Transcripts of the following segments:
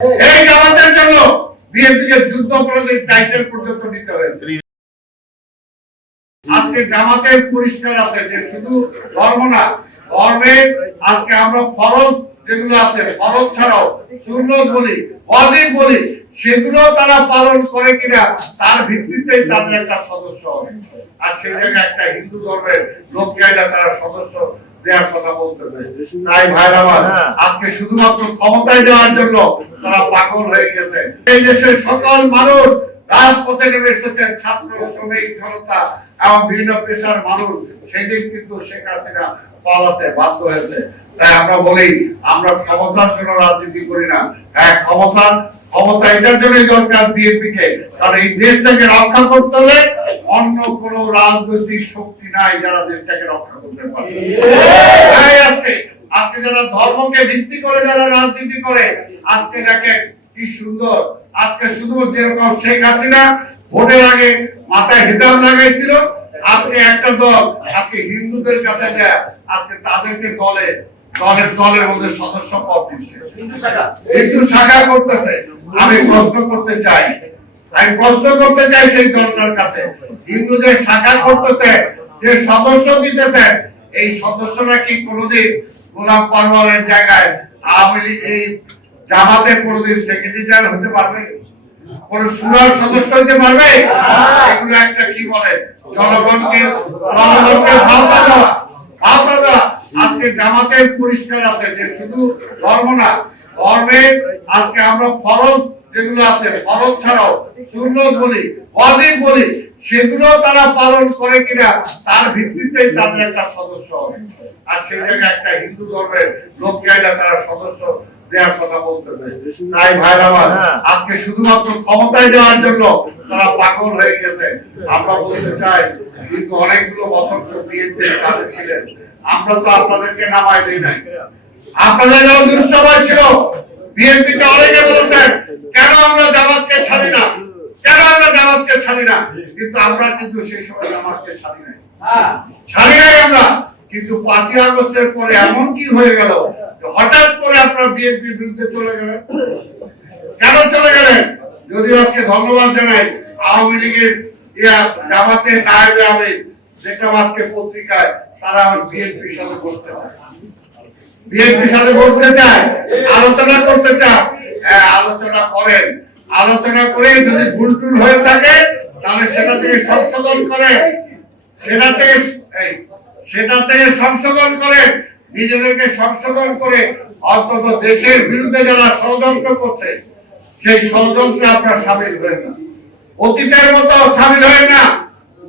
এই জামাতের জন্য বিএনপিকে যুদ্ধ অপরাধীর টাইটেল পর্যন্ত নিতে হয়েছে আজকে জামাতের পরিষ্কার আছে যে শুধু ধর্ম না, ধর্মে আজকে আমরা ফরজ যেগুলো আছে, ফরজ ছাড়াও সুন্নত বলি অদিন বলি সেগুলো তারা পালন করে কিনা তার ভিত্তিতেই তাদের একটা সদস্য হবে। আর সেই জায়গায় একটা হিন্দু ধর্মের লোক তারা সদস্য দেওয়ার কথা বলতেছে। তাই ভাই আমার আজকে শুধুমাত্র ক্ষমতায় দেওয়ার জন্য তারা পাগল হয়ে গেছে। এই দেশের সকল মানুষ রাজপথে নেমে এসেছেন ছাত্র শ্রমিক জনতা এবং বিভিন্ন পেশার মানুষ। সেদিন কিন্তু শেখ হাসিনা পালাতে বাধ্য হয়েছে। তাই আমরা বলি, আমরা ক্ষমতার জন্য রাজনীতি করি না। হ্যাঁ ক্ষমতা ক্ষমতা এটার জন্যই দরকার বিএনপি কে কারণ এই দেশটাকে রক্ষা করতে হলে অন্য কোন রাজনৈতিক শক্তি নাই যারা দেশটাকে রক্ষা করতে পারে আজকে আজকে যারা ধর্মকে ভিত্তি করে যারা রাজনীতি করে, আজকে দেখেন কি সুন্দর। আজকে শুধুমাত্র যেরকম শেখ হাসিনা ভোটের আগে মাথায় হিজাব লাগাইছিল আজকে একটা দল আজকে হিন্দুদের কাছে যায় আজকে তাদেরকে দলে দলের দলের মধ্যে সদস্য পদ দিচ্ছে। হিন্দু শাখা করতেছে। আমি প্রশ্ন করতে চাই। আমি প্রশ্ন করতে চাই সেই দলটার কাছে। হিন্দুদের শাখা করতেছে যে সদস্য দিতেছে এই সদস্যরা কি কোনোদিন গোলাম পারওয়ারের জায়গায় আওয়ামী এই জামাতে কোনোদিন সেক্রেটারি হতে পারবে? কোন সুরার সদস্য হতে পারবে? এগুলো একটা কি বলে? জনগণকে জনগণকে ভাবনা দেওয়া ভাবনা দেওয়া। আজকে জামাতের পরিষ্কার আছে যে শুধু ধর্ম না, ধর্মে আজকে আমরা ফরজ যেগুলো আছে, ফরজ ছাড়াও সুন্নত বলি অদিন বলি সেগুলো তারা পালন করে কিনা, তার ভিত্তিতেই তাদের একটা সদস্য হবে। আর সেই জায়গায় একটা হিন্দু ধর্মের লোক চাইলে তারা সদস্য দেওয়ার কথা বলতেছে। তাই ভাই আমার আজকে শুধুমাত্র ক্ষমতায় দেওয়ার জন্য তারা পাগল হয়ে গেছে। আমরা বলতে চাই কিন্তু অনেকগুলো বছর তো বিএনপি কাজে ছিলেন। আমরা তো আপনাদেরকে নামাই দিই নাই। আপনাদের যখন দুঃসময় ছিল বিএনপি কে অনেকে বলেছেন কেন আমরা জামাতকে ছাড়ি না? কেন আমরা জামাতকে ছাড়ি না? কিন্তু আমরা কিন্তু সেই সময় জামাতকে ছাড়ি নাই। ছাড়ি নাই আমরা। কিন্তু পাঁচই আগস্টের পরে এমন কি হয়ে গেল হঠাৎ করে আপনারা বিএনপির বিরুদ্ধে চলে গেলেন? কেন চলে গেলেন? যদি আজকে ধন্যবাদ জানাই আওয়ামী লীগের জামাতে নায়েবে আমি দেখলাম আজকে পত্রিকায় তারা বিএনপির সাথে বসতে চায়। বিএনপির সাথে বসতে চায় আলোচনা করতে চায়। হ্যাঁ, আলোচনা করেন। আলোচনা করে যদি ভুল টুল হয়ে থাকে তাহলে সেটা থেকে সংশোধন করে সেটাতে এই, সেটাতে সংশোধন করে নিজেদেরকে সংশোধন করে অন্তত দেশের বিরুদ্ধে যারা ষড়যন্ত্র করছে সেই ষড়যন্ত্রে আপনার সামিল হয়ে না অতীতের মতো সামিল হয় না।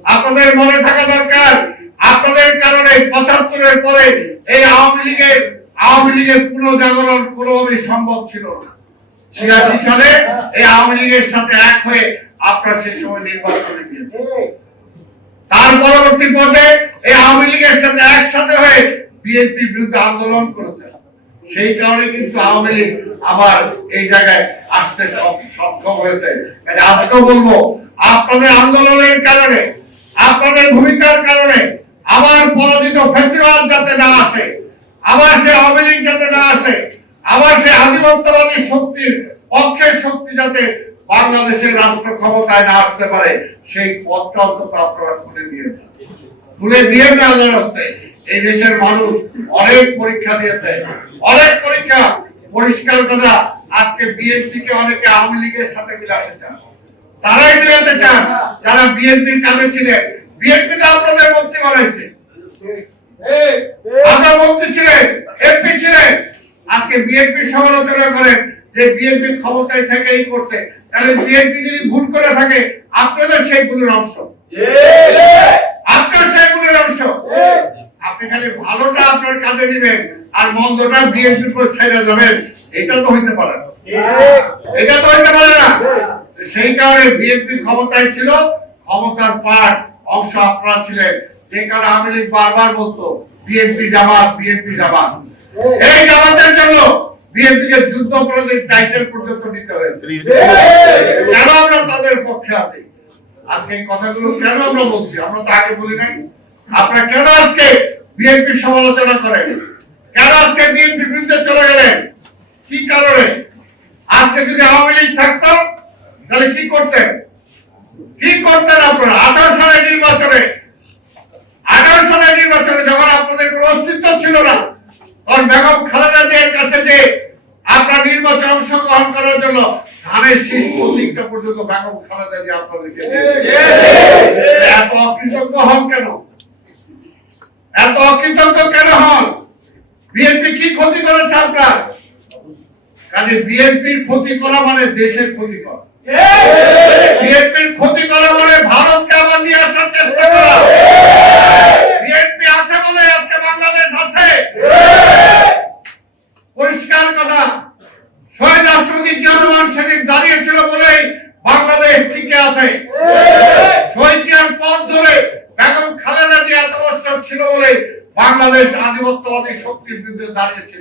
আপনাদের মনে থাকা দরকার। আপনাদের কারণে পঁচাত্তরের পরে এই আওয়ামী লীগের আওয়ামী লীগের পুনর্জাগরণ কোনোভাবে সম্ভব ছিল না। ছিয়াশি সালে এই আওয়ামী লীগের সাথে এক হয়ে আপনারা সেই সময় নির্বাচনে গিয়েছেন তার পরবর্তী পর্যায়ে এই আওয়ামী লীগের সাথে একসাথে হয়ে বিএনপির বিরুদ্ধে আন্দোলন করেছে। সেই কারণে কিন্তু আওয়ামী লীগ আবার এই জায়গায় আসতে সক্ষম হয়েছে। আজকেও বলব, আপনাদের আন্দোলনের কারণে, আপনাদের ভূমিকার কারণে আবার পরাজিত ফেস্টিভাল যাতে না আসে, আবার সে আওয়ামী লীগ যাতে না আসে, আবার সে আধিপত্যবাদী শক্তির পক্ষের শক্তি যাতে বাংলাদেশের রাষ্ট্র ক্ষমতায় না আসতে পারে, সেই পথটা অন্তত আপনারা খুলে খুলে দিয়ে না আল্লাহর এই দেশের মানুষ অনেক পরীক্ষা দিয়েছে। অনেক পরীক্ষা পরিষ্কার কথা, আজকে বিএনপি কে অনেকে আওয়ামী লীগের সাথে মিলাতে চান। তারাই মিলাতে চান, যারা বিএনপির কাজে ছিলেন। বিএনপি তো আপনাদের মন্ত্রী বানাইছে। আপনার মন্ত্রী ছিলেন এমপি ছিলেন। আজকে বিএনপির সমালোচনা করেন যে বিএনপি ক্ষমতায় থেকে এই করছে। তাহলে বিএনপি যদি ভুল করে থাকে, আপনাদের সেই ভুলের অংশ। অংশ আপনি খালি ভালোটা আপনার কাজে নেবেন আর মন্দটা ছেড়ে এটা তো হইতে পারে না। এটা তো হইতে পারে না। সেই কারণে বিএনপি ক্ষমতায় ছিল, ক্ষমতার অংশ আপনারা ছিলেন। যে কারণে আওয়ামী লীগ বারবার বলতো বিএনপি জামাত বিএনপি জামাত। এই জামাতের জন্য যুদ্ধ অপরাধীর টাইটেল পর্যন্ত নিতে হয়েছে কেন আমরা তাদের পক্ষে আছি? আজকে এই কথাগুলো কেন আমরা বলছি? আমরা তো আগে বলি নাই। আপনারা কেন আজকে বিএনপির সমালোচনা করেন কেন আজকে বিএনপি বিরুদ্ধে চলে গেলেন কি কারণে? আজকে যদি আওয়ামী লীগ থাকতো, তাহলে কি করতেন? কি করতেন আপনারা? আঠারো সালের নির্বাচনে, আঠারো সালের নির্বাচনে যখন আপনাদের কোনো অস্তিত্ব ছিল না, তখন বেগম খালেদা জিয়ার কাছে যে আপনার নির্বাচনে অংশগ্রহণ করার জন্য ধানের শীষ প্রতীকটা পর্যন্ত বেগম খালেদা জিয়া আপনাদেরকে এত অকৃতজ্ঞ হন কেন? এত অকৃতজ্ঞ কেন হন? বিএনপি কি ক্ষতি করেছে আপনার? কাজে বিএনপির ক্ষতি করা মানে দেশের ক্ষতি করা। বিএনপির ক্ষতি করা মানে ভারতকে আবার নিয়ে আসার চেষ্টা করা। বিএনপি আছে বলে আজকে বাংলাদেশ আছে। পরিষ্কার কথা। শহীদ রাষ্ট্রপতি জিয়া রহমান সেদিন দাঁড়িয়েছিল বলেই বাংলাদেশ টিকে আছে। শহীদ জিয়ার পথ ধরে বেগম খালেদা জিয়া এত ছিল বলে বাংলাদেশ আধিপত্যবাদী শক্তির বিরুদ্ধে দাঁড়িয়েছিল।